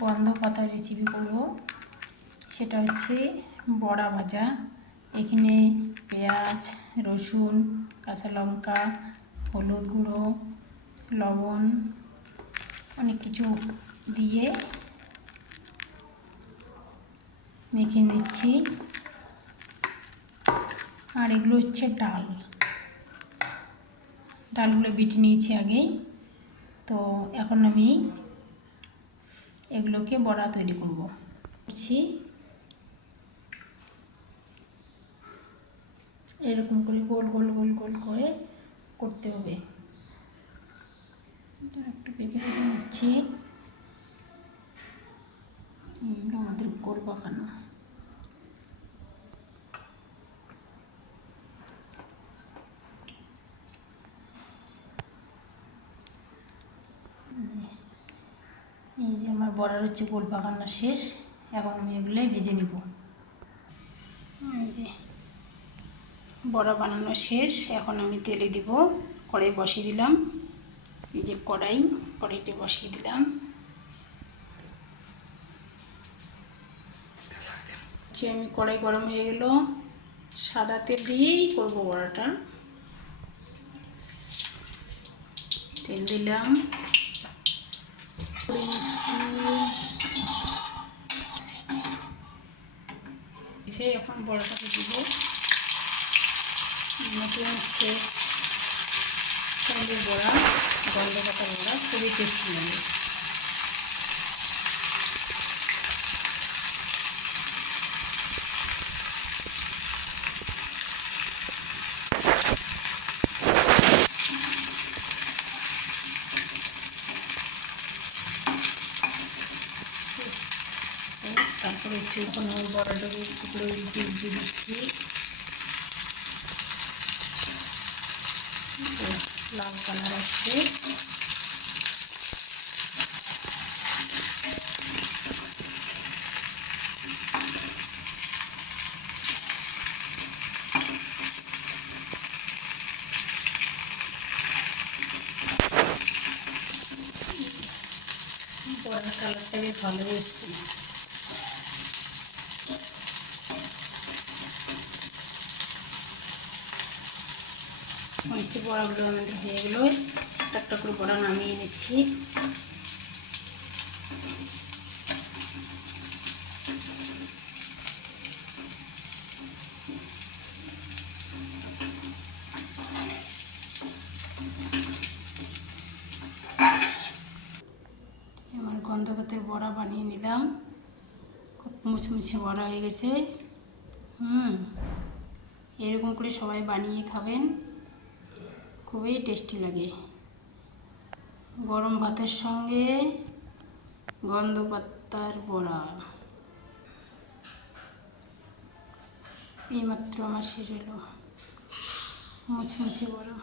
গন্ধ পাতার রেসিপি করব। সেটা হচ্ছে বড়া ভাজা। এখানে পেঁয়াজ, রসুন, কাঁচা লঙ্কা, হলুদ গুঁড়ো, লবণ অনেক কিছু দিয়ে মেখে নিচ্ছি। আর এগুলো হচ্ছে ডালগুলো বেটে নিয়েছি আগেই। তো এখন আমি এগুলোকে বড়া তৈরি করব। এরকম করে গোল গোল গোল গোল করে করতে হবে। একটু বেঁকে বেঁকে নিচ্ছি। এগুলো আমাদের গোল পাকানো। এই যে আমার বড়ার হচ্ছে গোল পাকানো শেষ। এখন আমি এগুলোই ভেজে নিব। এই যে বড়া বানানো শেষ। এখন আমি তেলে দিব। কড়াই বসিয়ে দিলাম। এই যে কড়াইতে বসিয়ে দিলাম। আমি কড়াই গরম হয়ে গেল। সাদা তেল দিয়েই করবো বড়াটা। তেল দিলাম, এখন বড়াটাকে দিব। নতুন হচ্ছে চালের বড়া, গন্ধ পাতার বড়া খুবই টেস্টি লাগে। তারপরে একটু এখন আমি বড়াটাকে একটু করে উল্টে দিচ্ছি। লাল কালার আসছে। বড়ার কালারটা বেশ ভালো এসছে। হচ্ছে বড়াগুলো আমাদের হয়ে গেল। একটা করে বড়া নামিয়ে নিচ্ছি। আমার গন্ধ পাতার বড়া বানিয়ে নিলাম। খুব মুচমুচে বড়া হয়ে গেছে। এরকম করে সবাই বানিয়ে খাবেন, খুবই টেস্টি লাগে। গরম ভাতের সঙ্গে গন্ধ পাতার বড়া। এইমাত্র আমার শেষ হলো মুচমুচে বড়া।